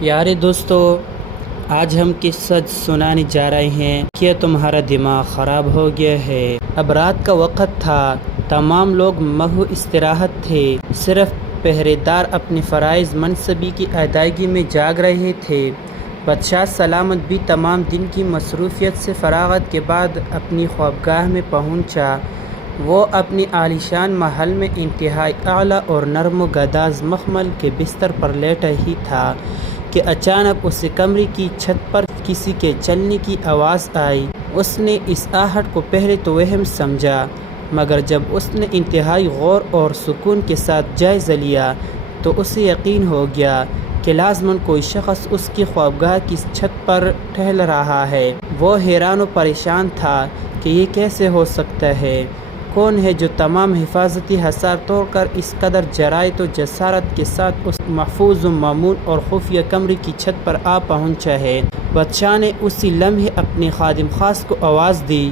یار دوستو، آج ہم قصہ سنانے جا رہے ہیں کہ تمہارا دماغ خراب ہو گیا ہے۔ اب رات کا وقت تھا، تمام لوگ محو استراحت تھے، صرف پہرے دار اپنے فرائض منصبی کی ادائیگی میں جاگ رہے تھے۔ بادشاہ سلامت بھی تمام دن کی مصروفیت سے فراغت کے بعد اپنی خوابگاہ میں پہنچا۔ وہ اپنی عالیشان محل میں انتہائی اعلیٰ اور نرم و گداز مخمل کے بستر پر لیٹا ہی تھا کہ اچانک اس کمرے کی چھت پر کسی کے چلنے کی آواز آئی۔ اس نے اس آہٹ کو پہلے تو وہم سمجھا، مگر جب اس نے انتہائی غور اور سکون کے ساتھ جائزہ لیا تو اسے یقین ہو گیا کہ لازماً کوئی شخص اس کی خوابگاہ کی چھت پر ٹہل رہا ہے۔ وہ حیران و پریشان تھا کہ یہ کیسے ہو سکتا ہے؟ کون ہے جو تمام حفاظتی حصار توڑ کر اس قدر جرأت و جسارت کے ساتھ اس محفوظ و مامون اور خفیہ کمرے کی چھت پر آ پہنچا ہے؟ بادشاہ نے اسی لمحے اپنے خادم خاص کو آواز دی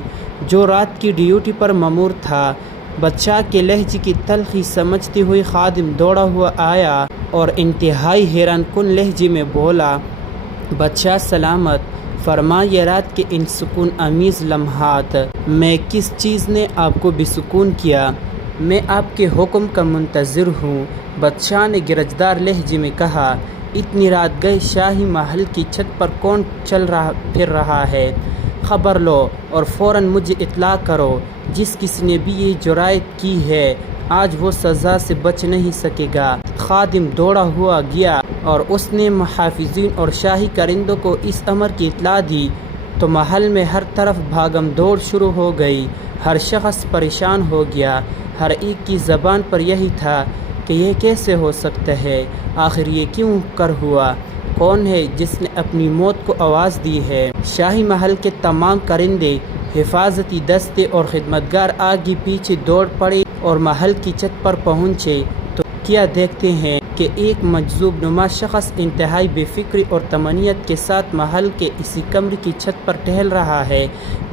جو رات کی ڈیوٹی پر مامور تھا۔ بادشاہ کے لہجے کی تلخی سمجھتے ہوئے خادم دوڑا ہوا آیا اور انتہائی حیران کن لہجے میں بولا، بادشاہ سلامت، فرمائیے رات کے ان سکون امیز لمحات میں کس چیز نے آپ کو بے سکون کیا؟ میں آپ کے حکم کا منتظر ہوں، بادشاہ نے گرجدار لہجے میں کہا۔ اتنی رات گئے شاہی محل کی چھت پر کون چل پھر رہا ہے؟ خبر لو اور فوراً مجھے اطلاع کرو۔ جس کسی نے بھی یہ جرأت کی ہے آج وہ سزا سے بچ نہیں سکے گا۔ خادم دوڑا ہوا گیا اور اس نے محافظین اور شاہی کرندوں کو اس امر کی اطلاع دی تو محل میں ہر طرف بھاگم دوڑ شروع ہو گئی۔ ہر شخص پریشان ہو گیا، ہر ایک کی زبان پر یہی تھا کہ یہ کیسے ہو سکتا ہے؟ آخر یہ کیوں کر ہوا؟ کون ہے جس نے اپنی موت کو آواز دی ہے؟ شاہی محل کے تمام کرندے، حفاظتی دستے اور خدمتگار آگے پیچھے دوڑ پڑے اور محل کی چھت پر پہنچے تو کیا دیکھتے ہیں کہ ایک مجذوب نما شخص انتہائی بے فکری اور طمانینت کے ساتھ محل کے اسی کمرے کی چھت پر ٹہل رہا ہے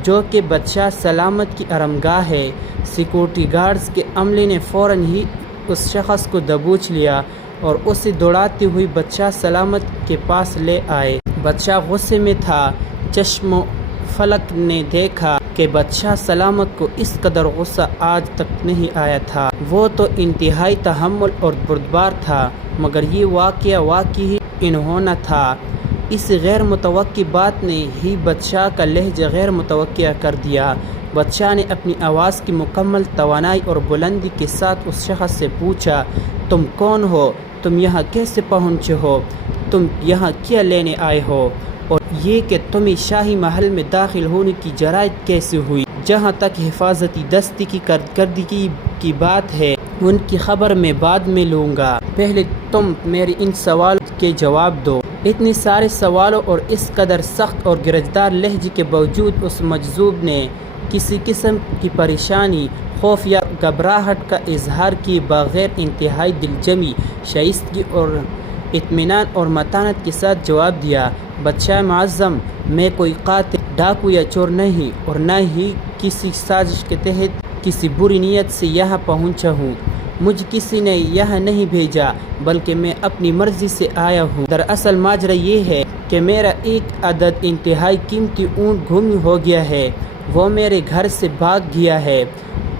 جو کہ بادشاہ سلامت کی آرامگاہ ہے۔ سیکورٹی گارڈز کے عملے نے فوراً ہی اس شخص کو دبوچ لیا اور اسے دوڑاتے ہوئے بادشاہ سلامت کے پاس لے آئے۔ بادشاہ غصے میں تھا۔ چشم فلک نے دیکھا کہ بادشاہ سلامت کو اس قدر غصہ آج تک نہیں آیا تھا۔ وہ تو انتہائی تحمل اور بردبار تھا، مگر یہ واقعہ واقعی انہونا تھا۔ اس غیر متوقع بات نے ہی بادشاہ کا لہجہ غیر متوقع کر دیا۔ بادشاہ نے اپنی آواز کی مکمل توانائی اور بلندی کے ساتھ اس شخص سے پوچھا، تم کون ہو؟ تم یہاں کیسے پہنچے ہو؟ تم یہاں کیا لینے آئے ہو؟ اور یہ کہ تمہیں شاہی محل میں داخل ہونے کی جرأت کیسے ہوئی؟ جہاں تک حفاظتی دستے کی کارکردگی کی بات ہے ان کی خبر میں بعد میں لوں گا، پہلے تم میرے ان سوالوں کے جواب دو۔ اتنے سارے سوالوں اور اس قدر سخت اور گرجدار لہجے کے باوجود اس مجذوب نے کسی قسم کی پریشانی، خوف یا گھبراہٹ کا اظہار کیے بغیر انتہائی دلجمی، شائستگی اور اطمینان اور متانت کے ساتھ جواب دیا، بادشاہ معظم، میں کوئی قاتل، ڈاکو یا چور نہیں اور نہ ہی کسی سازش کے تحت کسی بری نیت سے یہاں پہنچا ہوں۔ مجھے کسی نے یہاں نہیں بھیجا بلکہ میں اپنی مرضی سے آیا ہوں۔ دراصل ماجرا یہ ہے کہ میرا ایک عدد انتہائی قیمتی اونٹ گم ہو گیا ہے، وہ میرے گھر سے بھاگ گیا ہے۔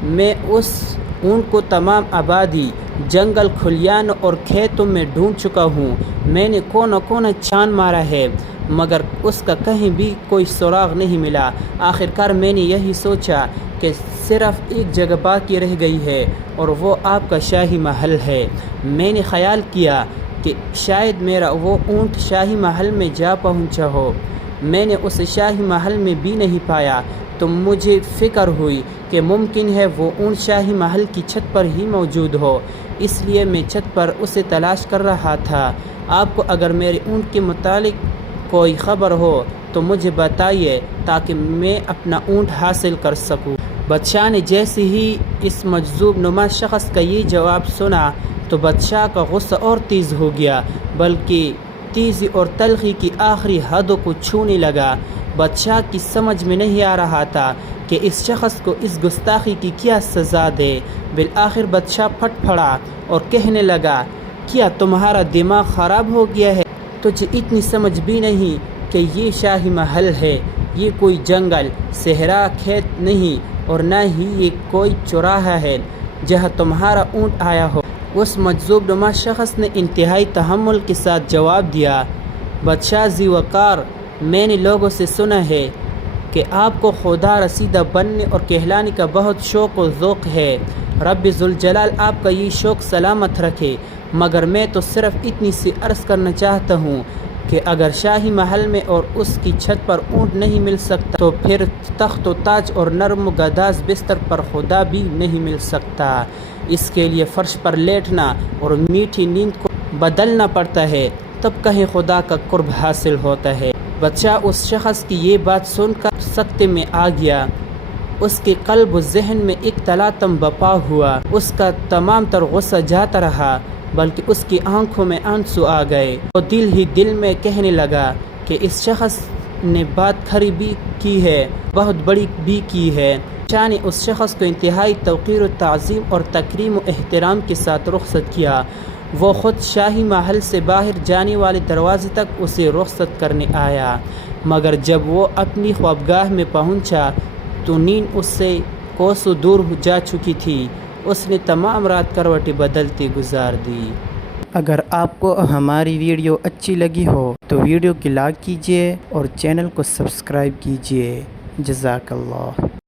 میں اس اونٹ کو تمام آبادی، جنگل، کھلیان اور کھیتوں میں ڈھونڈ چکا ہوں۔ میں نے کونا کونا چھان مارا ہے مگر اس کا کہیں بھی کوئی سراغ نہیں ملا۔ آخرکار میں نے یہی سوچا کہ صرف ایک جگہ باقی رہ گئی ہے اور وہ آپ کا شاہی محل ہے۔ میں نے خیال کیا کہ شاید میرا وہ اونٹ شاہی محل میں جا پہنچا ہو۔ میں نے اسے شاہی محل میں بھی نہیں پایا تو مجھے فکر ہوئی کہ ممکن ہے وہ اونٹ شاہی محل کی چھت پر ہی موجود ہو، اس لیے میں چھت پر اسے تلاش کر رہا تھا۔ آپ کو اگر میرے اونٹ کے متعلق کوئی خبر ہو تو مجھے بتائیے تاکہ میں اپنا اونٹ حاصل کر سکوں۔ بادشاہ نے جیسے ہی اس مجذوب نما شخص کا یہ جواب سنا تو بادشاہ کا غصہ اور تیز ہو گیا، بلکہ تیزی اور تلخی کی آخری حدوں کو چھونے لگا۔ بادشاہ کی سمجھ میں نہیں آ رہا تھا کہ اس شخص کو اس گستاخی کی کیا سزا دے۔ بالآخر بادشاہ پھٹ پڑا اور کہنے لگا، کیا تمہارا دماغ خراب ہو گیا ہے؟ تجھے اتنی سمجھ بھی نہیں کہ یہ شاہی محل ہے، یہ کوئی جنگل صحرا کھیت نہیں، اور نہ ہی یہ کوئی چوراہا ہے جہاں تمہارا اونٹ آیا ہو۔ اس مجذوب نما شخص نے انتہائی تحمل کے ساتھ جواب دیا، بادشاہ ذی وقار، میں نے لوگوں سے سنا ہے کہ آپ کو خدا رسیدہ بننے اور کہلانے کا بہت شوق و ذوق ہے۔ رب ذوالجلال آپ کا یہ شوق سلامت رکھے، مگر میں تو صرف اتنی سی عرض کرنا چاہتا ہوں کہ اگر شاہی محل میں اور اس کی چھت پر اونٹ نہیں مل سکتا تو پھر تخت و تاج اور نرم و گداز بستر پر خدا بھی نہیں مل سکتا۔ اس کے لیے فرش پر لیٹنا اور میٹھی نیند کو بدلنا پڑتا ہے، تب کہیں خدا کا قرب حاصل ہوتا ہے۔ بادشاہ اس شخص کی یہ بات سن کر سکتے میں آ گیا، اس کے قلب و ذہن میں ایک تلاطم برپا ہوا، اس کا تمام تر غصہ جاتا رہا، بلکہ اس کی آنکھوں میں آنسو آ گئے۔ وہ دل ہی دل میں کہنے لگا کہ اس شخص نے بات کھری بھی کی ہے، بہت بڑی بھی کی ہے۔ بادشاہ نے اس شخص کو انتہائی توقیر و تعظیم اور تکریم و احترام کے ساتھ رخصت کیا۔ وہ خود شاہی محل سے باہر جانے والے دروازے تک اسے رخصت کرنے آیا، مگر جب وہ اپنی خوابگاہ میں پہنچا تو نیند اس سے کوسوں دور جا چکی تھی۔ اس نے تمام رات کروٹیں بدلتی گزار دی۔ اگر آپ کو ہماری ویڈیو اچھی لگی ہو تو ویڈیو کی لائک کیجیے اور چینل کو سبسکرائب کیجیے۔ جزاک اللہ۔